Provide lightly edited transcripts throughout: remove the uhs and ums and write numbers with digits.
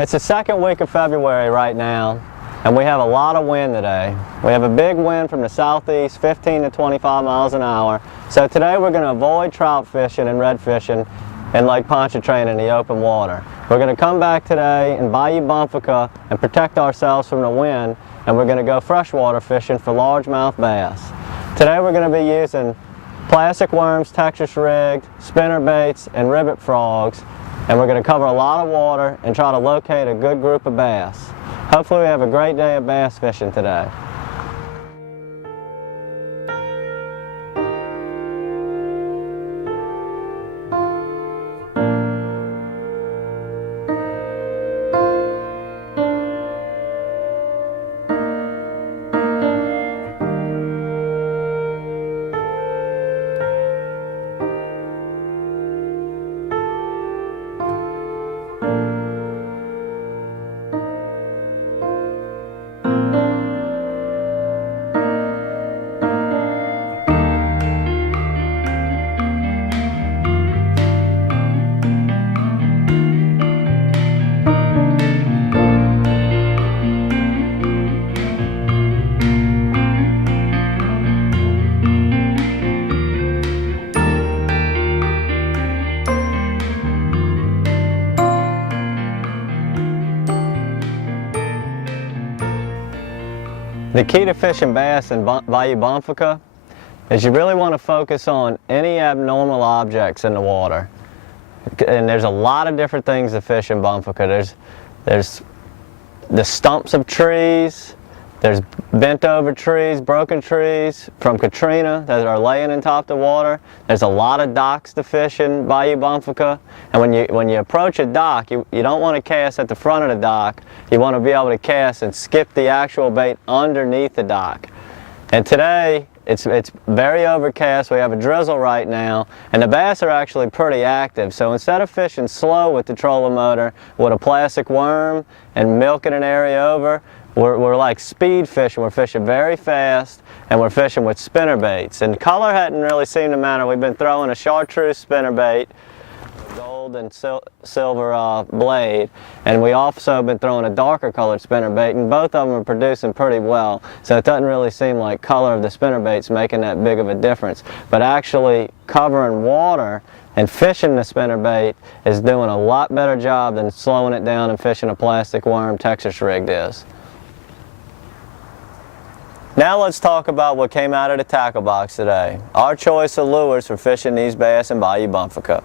It's the second week of February right now, and we have a lot of wind today. We have a big wind from the southeast, 15 to 25 miles an hour. So today we're going to avoid trout fishing and red fishing in Lake Pontchartrain in the open water. We're going to come back today in Bayou Bonfouca and protect ourselves from the wind, and we're going to go freshwater fishing for largemouth bass. Today we're going to be using plastic worms, Texas rigged, spinner baits, and ribbit frogs. And we're going to cover a lot of water and try to locate a good group of bass. Hopefully we have a great day of bass fishing today. The key to fishing bass in Bayou Bonfouca is you really want to focus on any abnormal objects in the water. And there's a lot of different things to fish in Bonfouca. There's the stumps of trees, there's bent over trees, broken trees from Katrina that are laying in top of the water. There's a lot of docks to fish in Bayou Bonfouca. And when you approach a dock, you don't want to cast at the front of the dock. You want to be able to cast and skip the actual bait underneath the dock. And today, it's very overcast. We have a drizzle right now, and the bass are actually pretty active. So instead of fishing slow with the trolling motor with a plastic worm and milking an area over, we're like speed fishing. We're fishing very fast, and we're fishing with spinner baits. And color hadn't really seemed to matter. We've been throwing a chartreuse spinner bait, gold and silver blade, and we also been throwing a darker colored spinner bait, and both of them are producing pretty well. So it doesn't really seem like color of the spinner bait's making that big of a difference. But actually covering water and fishing the spinner bait is doing a lot better job than slowing it down and fishing a plastic worm Texas rigged is. Now let's talk about what came out of the tackle box today. Our choice of lures for fishing these bass in Bayou Bonfouca.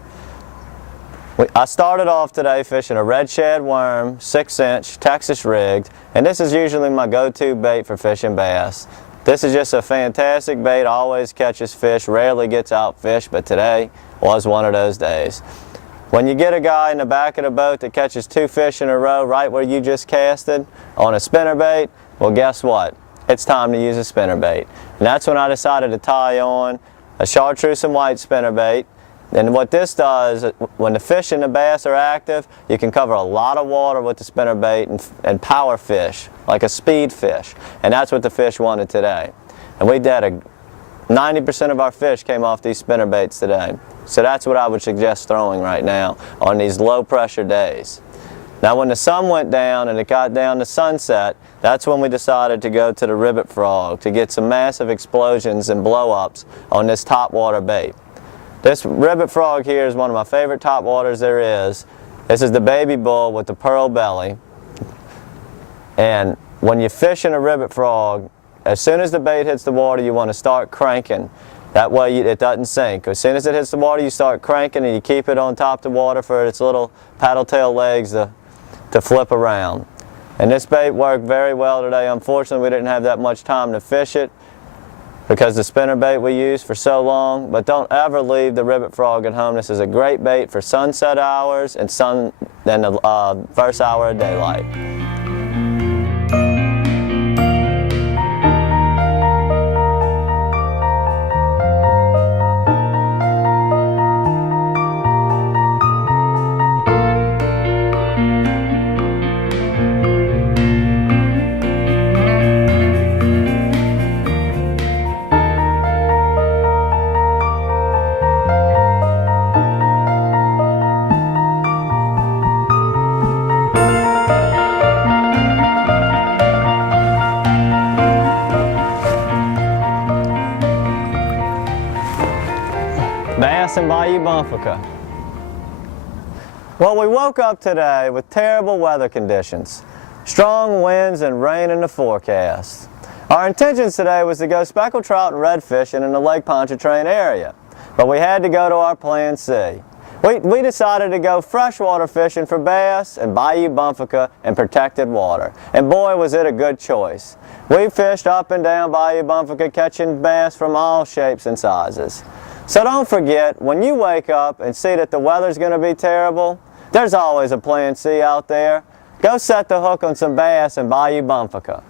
I started off today fishing a red shad worm, 6-inch, Texas rigged, and this is usually my go-to bait for fishing bass. This is just a fantastic bait, always catches fish, rarely gets outfished, but today was one of those days. When you get a guy in the back of the boat that catches 2 fish in a row right where you just casted on a spinner bait, well, guess what? It's time to use a spinner bait. And that's when I decided to tie on a chartreuse and white spinner bait. And what this does, when the fish and the bass are active, you can cover a lot of water with the spinner bait and power fish, like a speed fish. And that's what the fish wanted today. And we did 90% of our fish came off these spinner baits today. So that's what I would suggest throwing right now on these low pressure days. Now when the sun went down and it got down to sunset, that's when we decided to go to the ribbit frog to get some massive explosions and blow-ups on this topwater bait. This ribbit frog here is one of my favorite topwaters there is. This is the baby bull with the pearl belly. And when you're fishing a ribbit frog, as soon as the bait hits the water, you want to start cranking. That way it doesn't sink. As soon as it hits the water, you start cranking and you keep it on top of the water for its little paddle tail legs to flip around. And this bait worked very well today. Unfortunately, we didn't have that much time to fish it because the spinner bait we used for so long, but don't ever leave the ribbit frog at home. This is a great bait for sunset hours and the first hour of daylight. bass in Bayou Bonfouca. Well, we woke up today with terrible weather conditions. Strong winds and rain in the forecast. Our intentions today was to go speckled trout and red fishing in the Lake Pontchartrain area, but we had to go to our plan C. We decided to go freshwater fishing for bass in Bayou Bonfouca in protected water, and boy was it a good choice. We fished up and down Bayou Bonfouca catching bass from all shapes and sizes. So don't forget, when you wake up and see that the weather's going to be terrible, there's always a plan C out there. Go set the hook on some bass in Bayou Bonfouca.